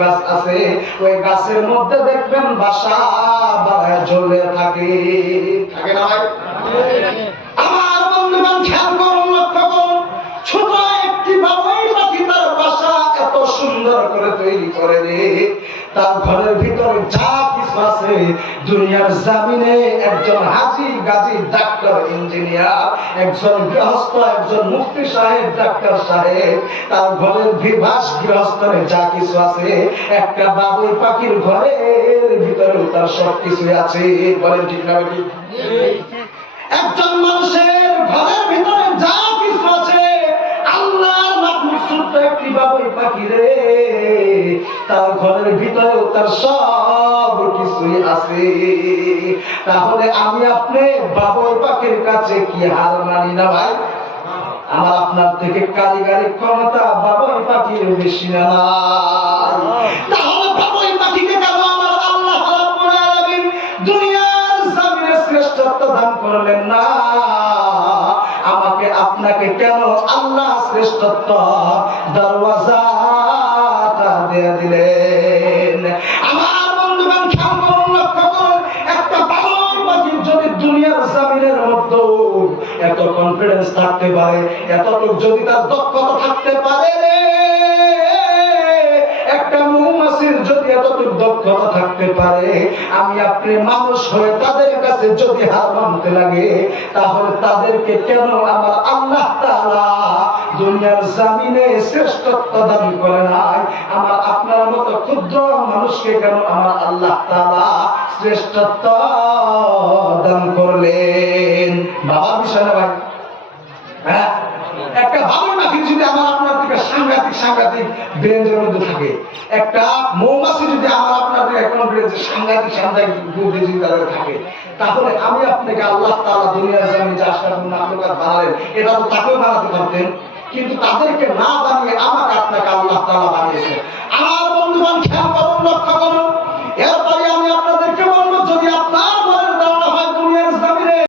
গাছ আছে, ওই গাছের মধ্যে দেখবেন বাসা বানায় ঝুলে থাকে, থাকে না ভাই? আমার বন্ধুগণ খেয়াল করুন, লক্ষ্য করুন, ছোট একটি বাবুই পাখি তার বাসা এত সুন্দর করে তৈরি করে রে, তার ঘরের ভিতরে যা কিছু আছে দুনিয়ার জামিনে একজন হাজি গাজী ডাক্তার ইঞ্জিনিয়ার, একজন গৃহস্থ, একজন মুফতি সাহেব, ডাক্তার সাহেব, তার ঘরের বিভাস গৃহস্থরে যা কিছু আছে একটা বাবুই পাখির ঘরের ভিতরে তার সব কিছু আছে। বলেন ঠিক না ঠিক? একজন মানুষের ঘরের ভিতরে যা কিছু আছে আল্লাহর মাখলুক ছোট্ট একটি বাবুই পাখি রে, তার ঘরের ভিতরে তার সব কিছুই আছে। তাহলে আমি আপনি বাবুই পাখির কাছে কি হার মানি না ভাই? আমার আপনার থেকে কারিগরি ক্ষমতা বাবুই পাখির বেশি না? তাহলে বাবুই পাখিকে কেন আমার আল্লাহ রাব্বুল আলামিন দুনিয়ার জমিনে শ্রেষ্ঠত্ব দান করলেন না? আমাকে আপনাকে কেন আল্লাহ শ্রেষ্ঠত্ব দরওয়াজাটা দিয়ে দিলেন? আমার বন্ধুগণ খেয়াল করুন, লক্ষ্য করুন, একটা বাবুই পাখির যদি দুনিয়ার জমিনের মধ্যে এত কনফিডেন্স থাকতে পারে, এতটুকু যদি তার দক্ষতা থাকতে পারে, একটা মৌমাছির যদি এতটুকু দক্ষতা থাকতে পারে, আমি আপনি মানুষ হয়ে তাদের কাছে যদি হার মানতে লাগে, তাহলে তাদেরকে কেন আমার আল্লাহ তাআলা দুনিয়ার জমিনে শ্রেষ্ঠত্ব দান করে নাই? আমার আপনার মতো ক্ষুদ্র মানুষকে কেন আমার আল্লাহ তাআলা শ্রেষ্ঠত্ব দান করলেন? বাবা বিষয় না ভাই? হ্যাঁ, একটা বাবুই পাখি যদি আমার আপনার থেকে সাংঘাতিক সাংঘাতিক ব্রেঞ্জের মধ্যে থাকে, একটা মৌমাছি যদি আমার আপনার থেকে সাংঘাতিক সাংঘাতিক বুদ্ধি যদি তাদের থাকে, তাহলে আমি আপনাকে আল্লাহ তাআলা দুনিয়ার জমিনে যে আসার জন্য আপনার বানালেন, এটা তো তাকেও বানাতে পারতেন, কিন্তু তাদেরকে না বানিয়ে